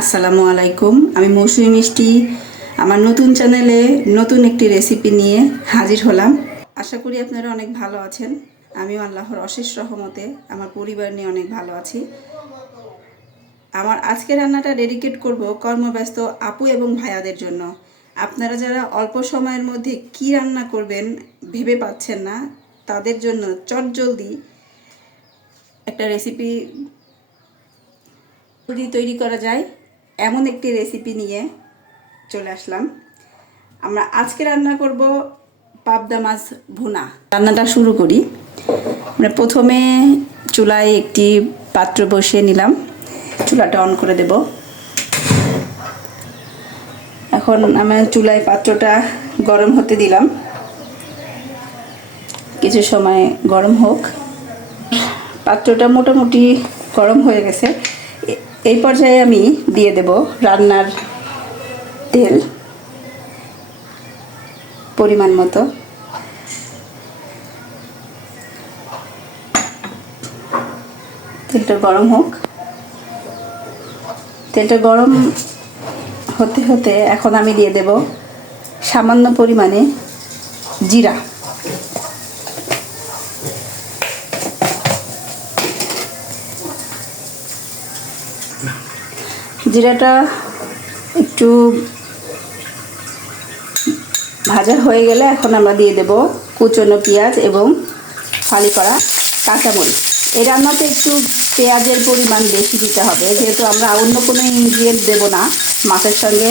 আসসালামু আলাইকুম। আমি মৌসুমি মিষ্টি। আমার নতুন চ্যানেলে নতুন একটি রেসিপি নিয়ে হাজির হলাম। আশা করি আপনারা অনেক ভালো আছেন। আমিও আল্লাহর অশেষ রহমতে আমার পরিবার নিয়ে অনেক ভালো আছি। আমার আজকে রান্নাটা ডেডিকেট করব কর্মব্যস্ত আপু এবং ভাইয়াদের জন্য। আপনারা যারা অল্প সময়ের মধ্যে কি রান্না করবেন ভেবে পাচ্ছেন না, তাদের জন্য চটজলদি একটা রেসিপি তৈরি করা যায়। এমন একটি রেসিপি নিয়ে চলে আসলাম। আমরা আজকে রান্না করব পাবদা মাছ ভুনা। রান্নাটা শুরু করি। আমরা প্রথমে চুলায় একটি পাত্র বসিয়ে নিলাম। চুলাটা অন করে দেব। এখন আমি চুলায় পাত্রটা গরম হতে দিলাম। কিছু সময় গরম হোক। পাত্রটা মোটামুটি গরম হয়ে গেছে। এই পর্যায়ে আমি দিয়ে দেব রান্নার তেল পরিমাণ মতো। তেলটা গরম হোক। তেলটা গরম হতে হতে এখন আমি দিয়ে দেব সামান্য পরিমাণে জিরা। জিরাটা একটু ভাজা হয়ে গেলে এখন আমরা দিয়ে দেব কুচনো পেঁয়াজ এবং ফালি করা কাঁচামরিচ। এই রান্নাতে একটু পেঁয়াজের পরিমাণ বেশি দিতে হবে। যেহেতু আমরা অন্য কোনো ইনগ্রিডিয়েন্ট দেব না, মাছের সঙ্গে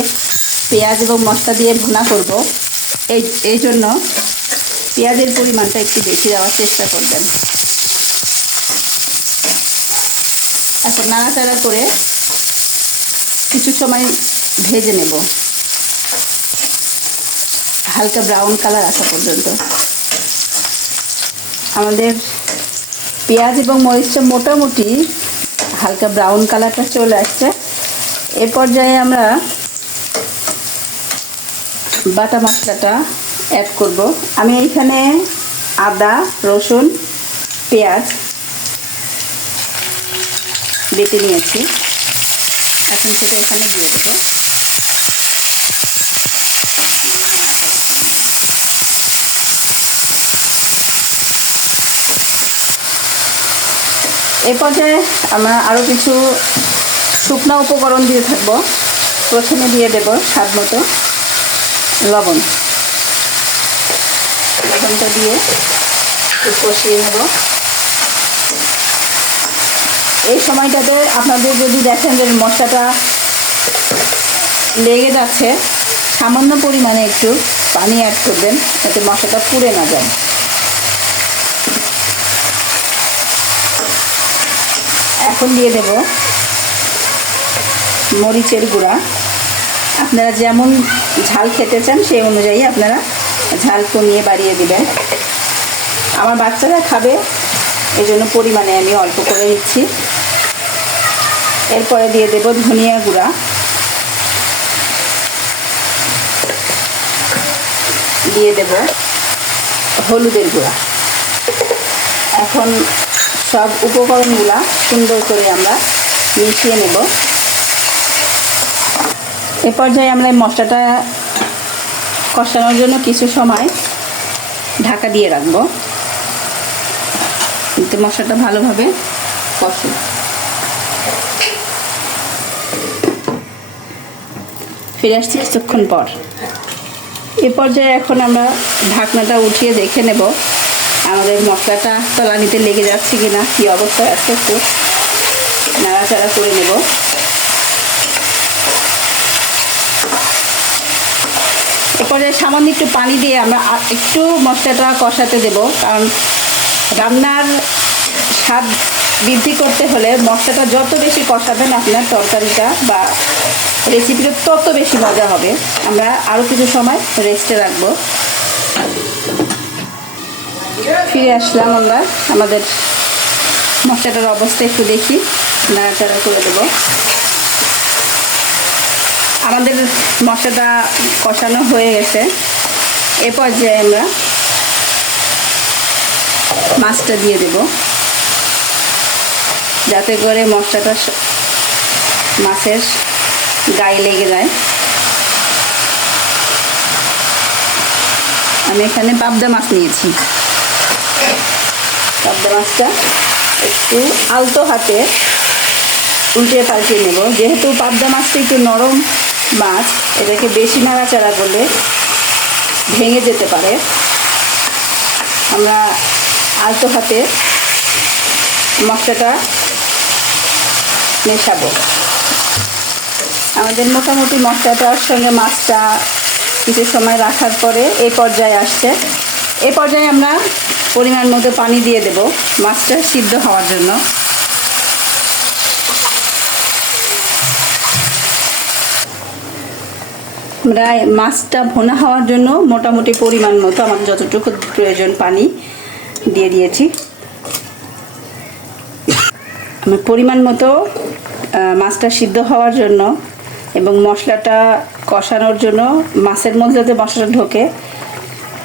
পেঁয়াজ এবং মশলা দিয়ে ভুনা করব। এই এই জন্য পেঁয়াজের পরিমাণটা একটু বেশি দেওয়ার চেষ্টা করবেন। এখন নাড়াচাড়া করে কিছু সময় ভেজে নেব। হালকা ব্রাউন কালার আসা পর্যন্ত। আমাদের পেঁয়াজ এবং মরিচটা মোটামুটি হালকা ব্রাউন কালারটা চলে আসছে। এ পর্যায়ে আমরা বাটা মশলাটা অ্যাড করব। আমি এইখানে আদা, রসুন, পেঁয়াজ বেটে নিয়েছি। এখন সেটা এখানে দিয়ে দেবো। এই পর্যায়ে আমরা আরও কিছু শুকনো উপকরণ দিয়ে থাকব। প্রথমে দিয়ে দেব স্বাদ মতো লবণ। লবণটা দিয়ে কষিয়ে নেব। এই সময়টাতে আপনাদের যদি দেখেন যে মশলাটা লেগে যাচ্ছে, সামান্য পরিমাণে একটু পানি অ্যাড করবেন যাতে মশলাটা পুড়ে না যায়। এখন দিয়ে দেব মরিচের গুঁড়া। আপনারা যেমন ঝাল খেতে চান, সেই অনুযায়ী আপনারা ঝাল কমিয়ে বাড়িয়ে দিবেন। আমার বাচ্চারা খাবে এই জন্য পরিমাণে আমি অল্প করে দিচ্ছি। এরপরে দিয়ে দেব ধনিয়া গুঁড়া। দিয়ে দেব হলুদের গুঁড়া। এখন সব উপকরণগুলা সুন্দর করে আমরা মিশিয়ে নেব। এ পর্যায়ে আমরা এই মশলাটা কষানোর জন্য কিছু সময় ঢাকা দিয়ে রাখব। কিন্তু মশলাটা ভালোভাবে কষে। ফিরে আসছি কিছুক্ষণ পর। এ পর্যায়ে এখন আমরা ঢাকনাটা উঠিয়ে দেখে নেব আমাদের মশলাটা তলানিতে লেগে যাচ্ছে কি না কী অবস্থায় আছে একটু নাড়াচাড়া করে নেব। এরপরে সামান্য একটু পানি দিয়ে আমরা একটু মশলাটা কষাতে দেব, কারণ রান্নার স্বাদ বৃদ্ধি করতে হলে মশলাটা যত বেশি কষাবেন আপনার তরকারিটা বা রেসিপিটা তত বেশি মজা হবে। আমরা আরও কিছু সময় রেস্টে রাখব। ফিরে আসলাম আমরা। আমাদের মশলাটার অবস্থা একটু দেখি। নাড়াচাড়া করে দেবো। আমাদের মশলাটা কষানো হয়ে গেছে। এ পর্যায়ে আমরা মাছটা দিয়ে দেব। যাতে করে মশলাটা মাছের গায়ে লেগে যায়। আমি এখানে পাবদা মাছ নিয়েছি। পাবদা মাছটা একটু আলতো হাতে উল্টে পাল্টে নেব। যেহেতু পাবদা মাছটা একটু নরম মাছ, এটাকে বেশি নাড়াচাড়া করলে ভেঙে যেতে পারে। আমরা আলতো হাতে মশলাটা মেশাবো। আমাদের মোটামুটি মশলাটার সঙ্গে মাছটা কিছু সময় রাখার পরে এই পর্যায়ে আসছে। এই পর্যায়ে আমরা পরিমাণ মতো পানি দিয়ে দেব মাছটা সিদ্ধ হওয়ার জন্য। আমরা মাছটা ভোনা হওয়ার জন্য মোটামুটি পরিমাণ মতো আমাদের যতটুকু প্রয়োজন পানি দিয়ে দিয়েছি। আমার পরিমাণ মতো মাছটা সিদ্ধ হওয়ার জন্য এবং মশলাটা কষানোর জন্য মাছের মধ্যে যাতে মশলাটা ঢোকে,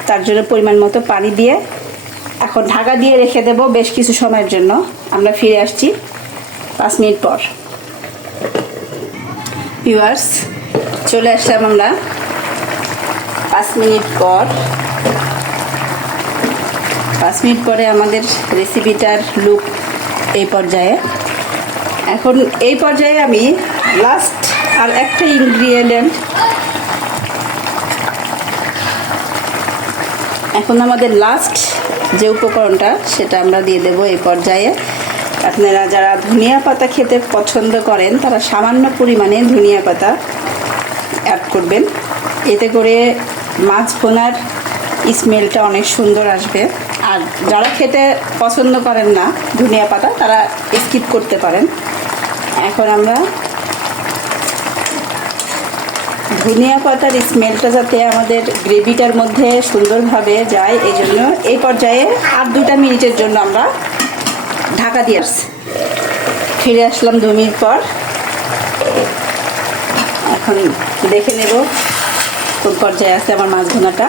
তার জন্য পরিমাণ মতো পানি দিয়ে এখন ঢাকা দিয়ে রেখে দেব বেশ কিছু সময়ের জন্য। আমরা ফিরে আসছি পাঁচ মিনিট পর। ভিউয়ার্স চলে আসলাম আমরা পাঁচ মিনিট পর। পাঁচ মিনিট পরে আমাদের রেসিপিটার লুক এই পর্যায়ে। এখন এই পর্যায়ে আমি লাস্ট আর একটা ইনগ্রিডিয়েন্ট এখন আমাদের লাস্ট যে উপকরণটা, সেটা আমরা দিয়ে দেব এই পর্যায়ে। আপনারা যারা ধনিয়া পাতা খেতে পছন্দ করেন, তারা সামান্য পরিমাণে ধনিয়া পাতা অ্যাড করবেন। এতে করে মাছ ভোনার স্মেলটা অনেক সুন্দর আসবে। আর যারা খেতে পছন্দ করেন না ধনিয়া পাতা, তারা স্কিপ করতে পারেন। এখন আমরা ধনিয়া পাতার স্মেলটা যাতে আমাদের গ্রেভিটার মধ্যে সুন্দরভাবে যায় এই জন্য এই পর্যায়ে আর দুটা মিনিটের জন্য আমরা ঢাকা দিয়ে আসছি। ফিরে আসলাম দু মিনিট পর। এখন দেখে নেব কোন পর্যায়ে আছে আমার মাছ ভোনাটা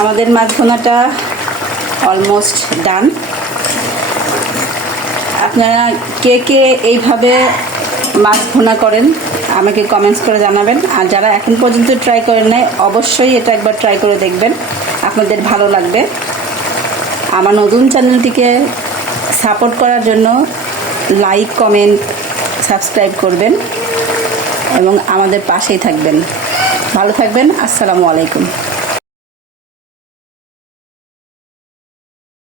আমাদের মাছ অলমোস্ট ডান আপনারা কে কে এইভাবে মাছ ভুনা করেন, আমাকে কমেন্টস করে জানাবেন। আর যারা এখন পর্যন্ত ট্রাই করেন নাই, অবশ্যই এটা একবার ট্রাই করে দেখবেন। আপনাদের ভালো লাগবে। আমার নতুন চ্যানেলটিকে সাপোর্ট করার জন্য লাইক কমেন্ট সাবস্ক্রাইব করবেন এবং আমাদের পাশেই থাকবেন। ভালো থাকবেন। আসসালামু আলাইকুম।